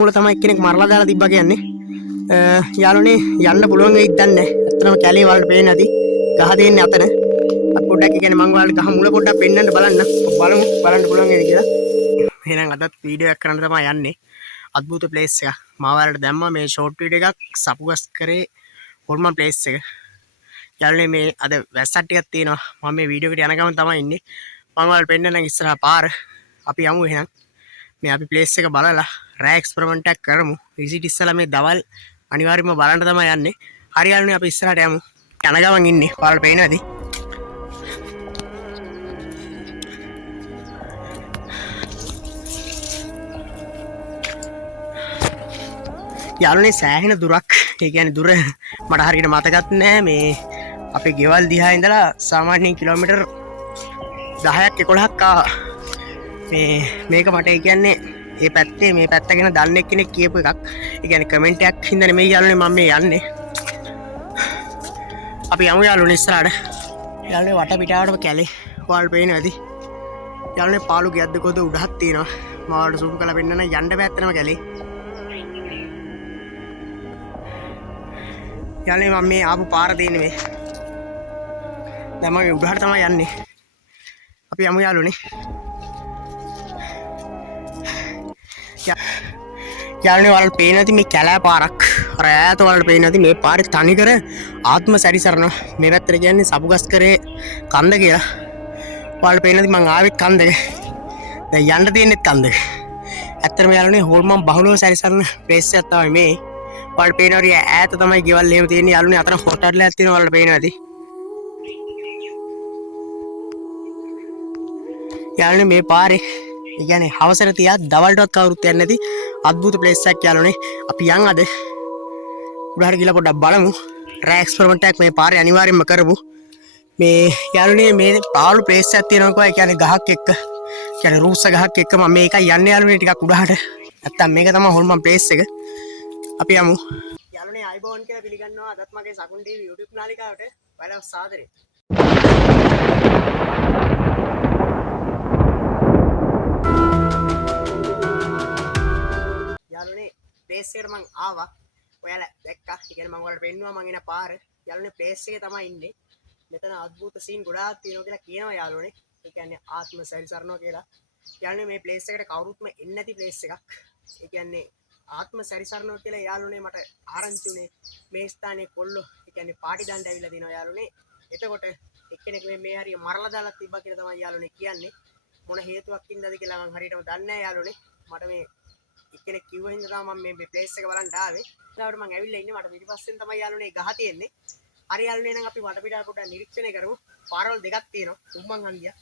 මුල තමයි එක්කෙනෙක් මරලා දාලා තිබ්බා කියන්නේ. යාළුවනේ යන්න පුළුවන් වෙයිද දන්නේ නැහැ. ඇත්තටම කැලේ වලට පේන්නේ නැති. ගහ දෙන්නේ අතන. අපි පොඩ්ඩක් කියන්නේ මං ඔයාලට ගහ මුල පොඩ්ඩක් පෙන්නන්න බලන්න. බලන්න පුළුවන් වේද කියලා. එහෙනම් අදත් වීඩියෝ එකක් කරන්න තමයි යන්නේ. අద్భుත ප්ලේස් එකක්. මම ඔයාලට දැම්මා මේ ෂෝට් වීඩියෝ එකක් සපුගස් කරේ හොල්මන් ප්ලේස් එක. යාළුවනේ මේ අද වැස්සක් ටිකක් තියෙනවා. මම මේ වීඩියෝ එකට යන ගමන් තමයි ඉන්නේ. මම ඔයාලට පෙන්නන්නම් ඉස්සරහා පාර. අපි යමු එහෙනම්. මේ අපි ප්ලේස් එක බලලා රෑ එක්ස්පෙරිමන්ට් එකක් කරමු. විසිට් ඉස්සලා මේ දවල් අනිවාර්යයෙන්ම බලන්න තමයි යන්නේ. හරි යාළුවනේ අපි ඉස්සරහට යමු. යන ගමන් ඉන්නේ. ඔයාලට පේනවද? යාළුවනේ සෑහෙන දුරක්. ඒ කියන්නේ දුර මට හරියට මතකත් නෑ. මේ අපේ ගෙවල් දිහා ඉඳලා සාමාන්‍යයෙන් කිලෝමීටර් 10ක් 11ක් ආවා. මේක මට ඒ කියන්නේ මේ පැත්තේ මේ පැත්ත ගැන දන්නේ කෙනෙක් කියපු එකක්. ඒ කියන්නේ කමෙන්ට් එකක් හින්දා නෙමෙයි යාළුවනේ මම මේ යන්නේ. අපි යමු යාළුවනේ ඉස්සරහට. යාළුවනේ වට පිටාවටම කැලේ. ඔයාලට පේනවද? යාළුවනේ පාළු ගියද්ද කොහොද උඩහක් තියෙනවා. මම ඔයාලට zoom කරලා පෙන්නන්න යන්න බෑ ඇත්තටම කැලේ. යාළුවනේ මම මේ ආපු පාර දෙන්නේ මේ. දැන් මම උඩහට තමයි යන්නේ. අපි යමු යාළුවනේ. යාළුවනේ ඔයාලට පේන්නේ නැති මේ කැලෑ පාරක්. අර ඈත ඔයාලට පේන්නේ නැති මේ පාරේ තනිකර ආත්ම සැරිසරන මේ පැත්තට කියන්නේ සපුගස් කරේ කන්ද කියලා. ඔයාලට පේන්නේ නැති මං ආවෙත් කන්දක. දැන් යන්න තියෙන්නේ කන්දක. ඇත්තටම යාළුවනේ හොල්මන් බහුලව සැරිසරන ප්ලේස් එකක් තමයි මේ. ඔයාලට පේනවද ඈත තමයි ගෙවල් එහෙම තියෙන්නේ යාළුවනේ. අතන හොටල් එකක් තියෙනවා ඔයාලට පේනවද? යාළුවනේ මේ පාරේ ඒ කියන්නේ හවසට තියා දවල්ටවත් කවුරුත් යන්නේ නැති අద్భుත ප්ලේස් එකක් යාළුවනේ. අපි යන් අද උඩහට ගිහලා පොඩ්ඩක් බලමු. රෑ එක්ස්පෙරිමන්ට් එකක් මේ පාරේ අනිවාර්යයෙන්ම කරමු. මේ යාළුවනේ මේ පාළු ප්ලේස් එකක් තියෙනවා කොහේ කියන්නේ ගහක් එක්ක. කියන්නේ රූස්ස ගහක් එක්ක මම මේකයි යන්නේ යාළුවනේ ටිකක් උඩහට. නැත්තම් මේක තමයි හොල්මන් ප්ලේස් එක. අපි යමු. යාළුවනේ අයිබෝන් කියලා පිළිගන්නවා අදත් මගේ සකුන් ටීවී YouTube නාලිකාවට ඔයාලව සාදරේ. යාළුවනේ ප්ලේස් එකට මං ආවා. ඔයාලා දැක්කා. ඒ කියන්නේ මම ඔයාලට පෙන්නුවා මං එන පාර. යාළුවනේ ප්ලේස් එකේ තමයි ඉන්නේ. මෙතන අద్భుත සීන් ගොඩාක් තියෙනවා කියලා කියනවා යාළුවනේ. ඒ කියන්නේ ආත්ම සැරිසරනවා කියලා. යාළුවනේ මේ ප්ලේස් එකට කවුරුත්ම එන්නේ නැති ප්ලේස් එකක්. ඒ කියන්නේ ආත්ම සැරිසරනවා කියලා යාළුවනේ මට ආරංචි උනේ මේ ස්ථානයේ කොල්ලෝ ඒ කියන්නේ පාටි දණ්ඩ ඇවිල්ලා දිනවා යාළුවනේ. එතකොට එක්කෙනෙක් මේ හරිය මරලා දාලා තිබ්බා කියලා තමයි යාළුවනේ කියන්නේ. මොන හේතුවක් හින්දාද කියලා මං හරියටම දන්නේ නැහැ යාළුවනේ. මට මේ එක්කෙනෙක් කිව්ව හින්දා තමයි මම මේ ප්ලේස් එක බලන්න ආවේ. ඊළඟට මම ඇවිල්ලා ඉන්නේ. මට පිටිපස්සෙන් තමයි යාළුවනේ ගහ තියෙන්නේ. හරි යාළුවනේ නම් අපි වටපිටාව පොඩ්ඩක් නිරීක්ෂණය කරමු. පාරවල් දෙකක් තියෙනවා. තුම්මන් හන්දිය.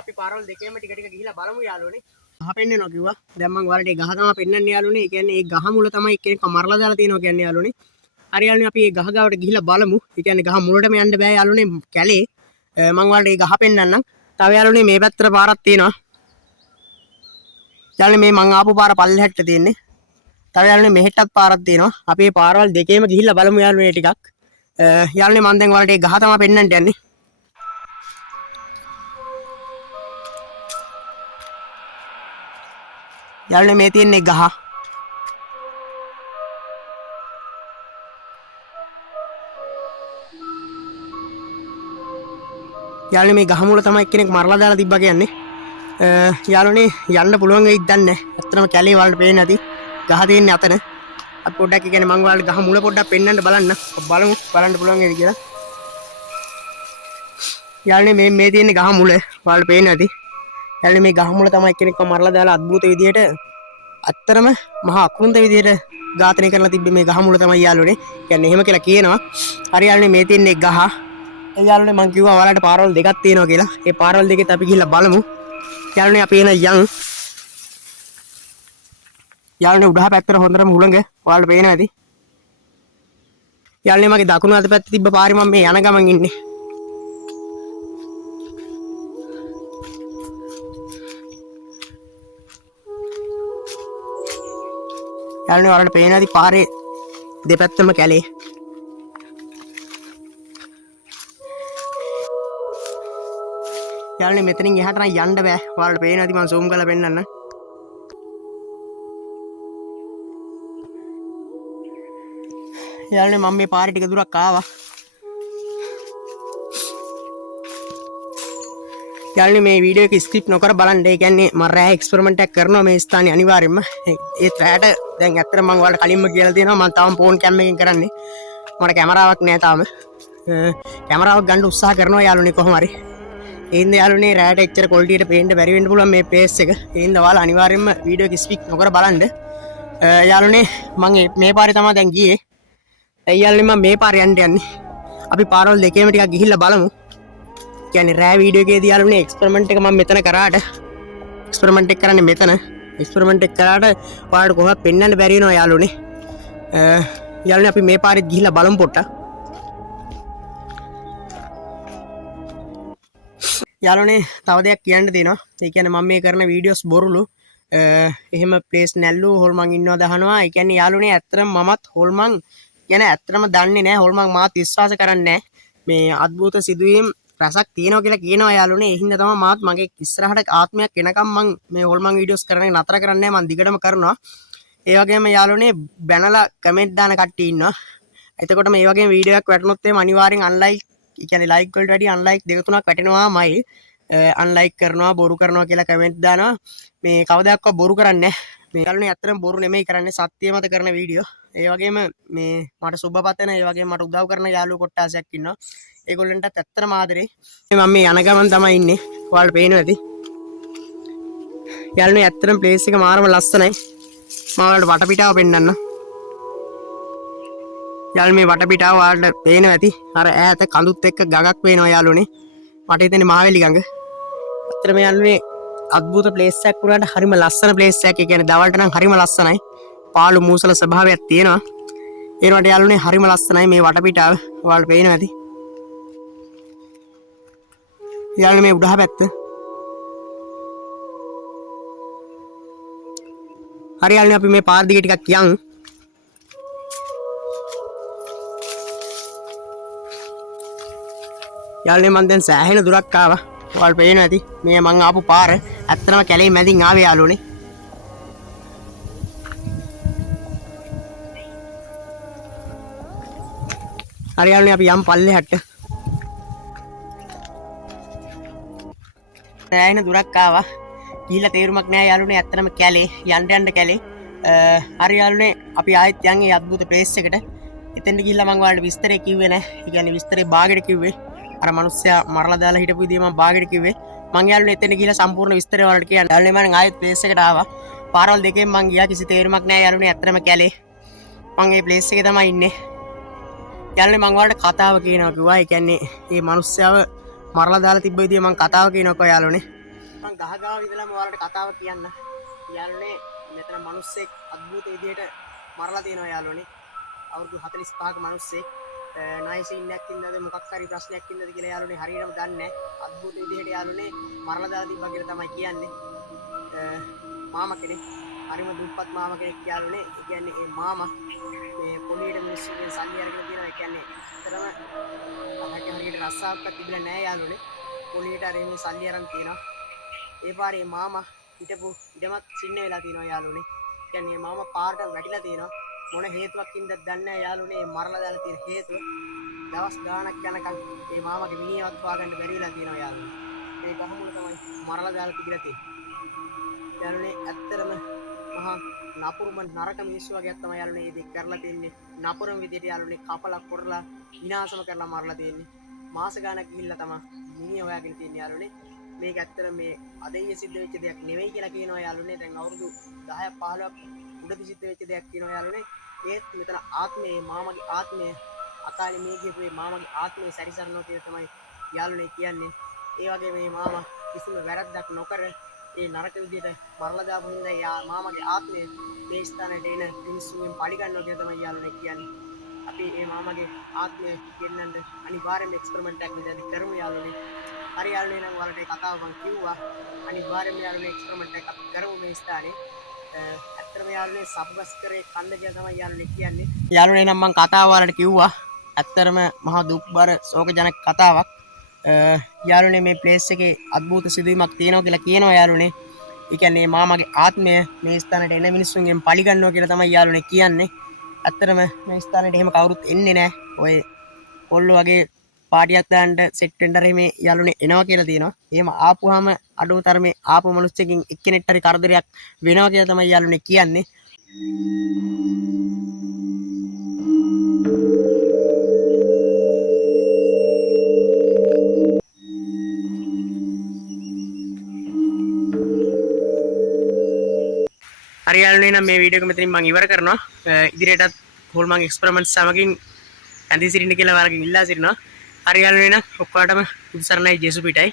අපි පාරවල් දෙකේම ටික ටික ගිහිල්ලා බලමු යාළුවනේ. ගහ පෙන්නනවා කිව්වා. දැන් මම ඔයාලට ඒ ගහ තමයි පෙන්නන්නේ යාළුවනේ. ඒ කියන්නේ ඒ ගහ මුල තමයි එක්කෙනෙක් මරලා දාලා තියෙනවා කියන්නේ යාළුවනේ. හරි යාළුවනේ අපි මේ ගහ ගාවට ගිහිල්ලා බලමු. ඒ කියන්නේ ගහ මුලටම යන්න බෑ යාළුවනේ කැලේ. මම ඔයාලට ඒ ගහ පෙන්නන්නම්. තව යාළුවනේ මේ පැත්තට පාරක් තියෙනවා. යාළුවනේ මේ මං ආපු පාර පල්ලෙහාට තියෙන්නේ. තව යාළුවනේ මෙහෙටත් පාරක් තියෙනවා. අපි මේ පාරවල් දෙකේම ගිහිල්ලා බලමු යාළුවනේ ටිකක්. යාළුවනේ මම දැන් ඔයාලට ඒ ගහ තමයි පෙන්නන්න යන්නේ. යාළුවනේ මේ තියෙන්නේ ගහ. යාළුවනේ මේ ගහ මුල තමයි එක්කෙනෙක් මරලා දාලා තිබ්බා කියන්නේ. යාළුවනේ යන්න පුළුවන් වෙයිද දන්නේ නැහැ. ඇත්තටම කැලේ වලට පේන්නේ නැති. ගහ තියෙන්නේ අතන. අපි පොඩ්ඩක් කියන්නේ මම ඔයාලට ගහ මුල පොඩ්ඩක් පෙන්නන්න බලන්න. බලන්න පුළුවන් වේද කියලා. යාළුවනේ මේ තියෙන්නේ ගහ මුල. ඔයාලට පේන්නේ නැති. යාළුවනේ මේ ගහ මුල තමයි එක්කෙනෙක්ව මරලා දාලා අద్భుත විදියට අත්තරම මහා අකුරුන්ත විදියට ඝාතනය කරලා තිබ්බේ මේ ගහ මුල තමයි යාළුවනේ. කියන්නේ එහෙම කියලා කියනවා. හරි යාළුවනේ මේ තියෙන්නේ ගහ. ඒ යාළුවනේ මං කිව්වා ඔයාලට පාරවල් දෙකක් තියෙනවා කියලා. ඒ පාරවල් දෙකෙත් අපි ගිහිල්ලා බලමු. යාළුවනේ අපි එන යන්. යාළුවනේ උඩහ පැත්තට හොඳටම හුළඟ. ඔයාලට පේනවා ඇති. යාළුවනේ මගේ දකුණු අත පැත්තේ තිබ්බ පාරේ මම මේ යන ගමන් ඉන්නේ. යාළුවනේ ඔයාලට පේනවා ඇති පාරේ දෙපැත්තම කැලේ. යාළුවනේ මෙතනින් එහාට නම් යන්න බෑ. ඔයාලට පේනවා ඇති මම zoom කරලා පෙන්නන්න. යාළුවනේ මම මේ පාරේ ටික දුරක් ආවා. යාළුවනේ මේ වීඩියෝ එක ස්කිප් නොකර බලන්න. ඒ කියන්නේ මම රෑ එක්ස්පෙරිමන්ට් එකක් කරනවා මේ ස්ථානේ අනිවාර්යයෙන්ම. ඒත් රෑට දැන් ඇත්තට මම ඔයාලට කලින්ම කියලා තියෙනවා මම තාම ෆෝන් කැම් එකකින් කරන්නේ. මට කැමරාවක් නෑ තාම. කැමරාවක් ගන්න උත්සාහ කරනවා යාළුවනේ කොහොම හරි. ඒ හින්දා යාළුවනේ රෑට එච්චර ක්වොලිටියට පේන්න බැරි වෙන්න පුළුවන් මේ පේස් එක. ඒ හින්දා ඔයාලා අනිවාර්යයෙන්ම වීඩියෝ එක ස්කිප් නොකර බලන්න. යාළුවනේ මම මේ පාරේ තමයි දැන් ගියේ. යාළුවනේ මම මේ පාරේ යන්නේ. අපි පාරවල් දෙකේම ටිකක් ගිහිල්ලා බලමු. කියන්නේ රෑ වීඩියෝ එකේදී යාළුවනේ එක්ස්පෙරිමන්ට් එක මම මෙතන කරාට එක්ස්පෙරිමන්ට් එක කරන්නේ මෙතන. එක්ස්පෙරිමන්ට් එක කරාට ඔයාලට කොහොමද පෙන්වන්න බැරි වෙනවා යාළුවනේ. යාළුවනේ අපි මේ පාරේ ගිහිල්ලා බලමු පොට්ටක්. යාළුවනේ තව දෙයක් කියන්න තියෙනවා. ඒ කියන්නේ මම මේ කරන වීඩියෝස් බොරුලු. එහෙම ප්ලේස් නැල්ලු හොල්මන් ඉන්නවා දහනවා. ඒ කියන්නේ යාළුවනේ ඇත්තටම මමත් හොල්මන් කියන්නේ ඇත්තටම දන්නේ නැහැ. හොල්මන් මාත් විශ්වාස කරන්නේ නැහැ. මේ අద్భుත සිදුවීම් රසක් තියෙනවා කියලා කියනවා යාළුවනේ. ඒ හින්දා තමයි මාත් මගේ ඉස්සරහට ආත්මයක් එනකම් මම මේ හොල්මන් වීඩියෝස් කරන්නේ නතර කරන්නේ නැහැ. මම දිගටම කරනවා. ඒ වගේම යාළුවනේ බැනලා කමෙන්ට් දාන කට්ටිය ඉන්නවා. එතකොට මේ වගේම වීඩියෝ එකක් වැටුනොත් එහෙම අනිවාර්යෙන් අන්ලයික් කියන්නේ ලයික් වලට වැඩි අන්ලයික් දෙක තුනක් වැටෙනවාමයි. අන්ලයික් කරනවා බොරු කරනවා කියලා කමෙන්ට් දානවා. මේ කවදාවත් බොරු කරන්නේ නැහැ. මේ යාළුවනේ ඇත්තටම බොරු නෙමෙයි කරන්නේ සත්‍ය මත කරන වීඩියෝ. ඒ වගේම මේ මට සුබපතන ඒ වගේම මට උදව් කරන යාළුවෝ කොට්ටාසයක් ඉන්නවා. ඒගොල්ලන්ටත් ඇත්තටම ආදරේ. මම මේ යන ගමන් තමයි ඉන්නේ. ඔයාලට පේනවා ඇති. යාළුවනේ ඇත්තටම ප්ලේස් එක මාරම ලස්සනයි. මම ඔයාලට වටපිටාව පෙන්නන්නම්. යාළුවනේ මේ වටපිටාව ඔයාලට පේනවා ඇති. අර ඈත කඳුත් එක්ක ගගක් පේනවා යාළුවනේ. මට හිතෙන්නේ මාවෙලි ගඟ. ඇත්තටම යාළුවනේ අద్భుත ප්ලේස් එකක් වුණාට හරිම ලස්සන ප්ලේස් එකක්. ඒ කියන්නේ දවල්ට නම් හරිම ලස්සනයි. පාළු මූසල ස්වභාවයක් තියෙනවා. ඒ වුණාට යාළුවනේ හරිම ලස්සනයි මේ වටපිටාව. ඔයාලට පේනවා ඇති. යාළුවනේ මේ උඩහ පැත්ත. හරි යාළුවනේ අපි මේ පාර දිගේ ටිකක් යන්. යාළුවනේ මම දැන් සෑහෙන දුරක් ආවා. ඔයාලට පේනවා ඇති. මේ මං ආපු පාර ඇත්තටම කැලේ මැදින් ආවේ යාළුවනේ. හරි යාළුවනේ අපි යම් පල්ලෙහාට. සෑහෙන දුරක් ආවා. ගිහිල්ලා තේරුමක් නැහැ යාළුවනේ ඇත්තටම කැලේ යන්න කැලේ. හරි යාළුවනේ අපි ආයෙත් යන් ඒ අద్భుත ප්ලේස් එකට. එතෙන්ට ගිහිල්ලා මම ඔයාලට විස්තරේ කිව්වේ නැහැ. ඒ කියන්නේ විස්තරේ බාගෙට කිව්වේ. අර මිනිස්සයා මරලා දාලා හිටපු විදිහ මම බාගෙට කිව්වේ. මං යාළුවනේ එතෙන්ට ගිහිල්ලා සම්පූර්ණ විස්තරය ඔයාලට කියන්න. යාළුවනේ මම ආයෙත් ප්ලේස් එකට ආවා. පාරවල් දෙකෙන් මං ගියා කිසි තේරුමක් නැහැ යාළුවනේ ඇත්තටම කැලේ. මං මේ ප්ලේස් එකේ තමයි ඉන්නේ. යාළුවනේ මං ඔයාලට කතාව කියනවා කිව්වා. ඒ කියන්නේ මේ මිනිස්සයාව මරලා දාලා තිබ්බ විදිය මං කතාව කියනකො යාළුවනේ. මං ගහගාව ඉඳලාම ඔයාලට කතාව කියන්න. යාළුවනේ මෙතන මිනිස්සෙක් අద్భుත විදියට මරලා තියෙනවා යාළුවනේ. අවුරුදු 45ක මිනිස්සෙක් නයිසින්නක් ඉන්නද මොකක් හරි ප්‍රශ්නයක් ඉන්නද කියලා යාළුවනේ හරියටම දන්නේ නැහැ. අద్భుත විදියට යාළුවනේ මරලා දාලා තිබ්බා කියලා තමයි කියන්නේ. මාමා කෙනෙක් හරිම දුප්පත් මාමා කෙනෙක් යාළුවනේ. ඒ කියන්නේ ඒ මාමා මේ පොලියට මිනිස්සුන්ගෙන් සල්ලි අරගෙන තියෙනවා. ඒ කියන්නේ ඇත්තටම අහක හරියට රස්සාවක්වත් තිබිලා නැහැ යාළුවනේ. පොලියට අර මේ සල්ලි අරන් තියෙනවා. ඒ පාරේ මාමා හිටපු ඉඩමත් සින්න වෙලා තියෙනවා යාළුවනේ. ඒ කියන්නේ මාමා පාරට වැටිලා තියෙනවා. මොන හේතුවක් හින්දාද දන්නේ නැහැ යාළුවනේ. මරලා දාලා තියෙන හේතුව දවස් ගාණක් යනකම් මේ මාමගේ මිනිහවත් හොයාගන්න බැරි වෙලා තියෙනවා යාළුවනේ. මේ ගහමුල තමයි මරලා දාලා තිබිලා තියෙන්නේ. යාළුවනේ ඇත්තටම මහා නපුරුම නරක මිනිස්සු වගේ තමයි යාළුවනේ මේ දෙක කරලා තියෙන්නේ. නපුරුම විදියට යාළුවනේ කපලා කොරලා විනාශම කරලා මරලා තියෙන්නේ. මාස ගාණක් ගිහිල්ලා තමයි මිනිහ හොයාගෙන තියෙන්නේ යාළුවනේ. මේක ඇත්තට මේ අදෙයිය සිද්ධ වෙච්ච දෙයක් නෙවෙයි කියලා කියනවා යාළුවනේ. දැන් අවුරුදු 10ක් 15ක් උඩදී සිද්ධ වෙච්ච දෙයක් කියනවා යාළුවනේ. ඒත් මෙතන ආත්මේ මාමගේ ආත්මය අකාලේ මේ කියපු මේ මාමගේ ආත්මය සැරිසරනවා කියලා තමයි යාළුවනේ කියන්නේ. ඒ වගේ මේ මාමා කිසිම වැරද්දක් නොකර ඒ නරක විදියට මරලා දාපු හින්දා මාමගේ ආත්මය මේ ස්ථානයට එන මිනිස්සුන්ගෙන් පරි ගන්නවා කියලා තමයි යාළුවනේ කියන්නේ. අපි මේ මාමගේ ආත්මය ගෙන්නන්න අනිවාර්යයෙන්ම එක්ස්පෙරිමන්ට් එකක් විදියට කරමු යාළුවනේ. හරි යාළුවනේ නම් ඔයාලට කතාව මම කිව්වා. අනිවාර්යයෙන්ම යාළුවනේ එක්ස්පෙරිමන්ට් එකක් අපි කරමු මේ ස්ථානේ. ඇත්තටම යාළුවනේ සපුගස් කරේ කන්ද කියලා තමයි යාළුවනේ කියන්නේ. යාළුවනේ නම් මම කතාව ඔයාලට කිව්වා. ඇත්තටම මහා දුක්බර ශෝකජනක කතාවක්. යාළුවනේ මේ ප්ලේස් එකේ අద్భుත සිදුවීමක් තියෙනවා කියලා කියනවා යාළුවනේ. ඒ කියන්නේ මාමගේ ආත්මය මේ ස්ථානට එන මිනිස්සුන්ගෙන් පරි ගන්නවා කියලා තමයි යාළුවනේ කියන්නේ. ඇත්තටම මේ ස්ථානෙට එහෙම කවුරුත් එන්නේ නැහැ. ඔය කොල්ලෝ වගේ පාටියක් දාන්න සෙට් වෙන්න හරි මේ යාළුවනේ එනවා කියලා තියෙනවා. එහෙම ආපුවාම අඩුව තරමේ ආපු මිනිස්සුකින් එක්කෙනෙක්ට හරි කරදරයක් වෙනවා කියලා තමයි යාළුවනේ කියන්නේ. හරි යාළුවනේ නම් මේ වීඩියෝ එක මෙතනින් මම ඉවර කරනවා. ඉදිරියටත් හොල්මන් එක්ස්පෙරිමන්ට් සමගින් ඇඳී සිටින්න කියලා ඔයාලගෙන් ඉල්ලා සිටිනවා. හරි යාළුවනේ නම් ඔක්කොටම උදසරණයි ජේසු පිටයි.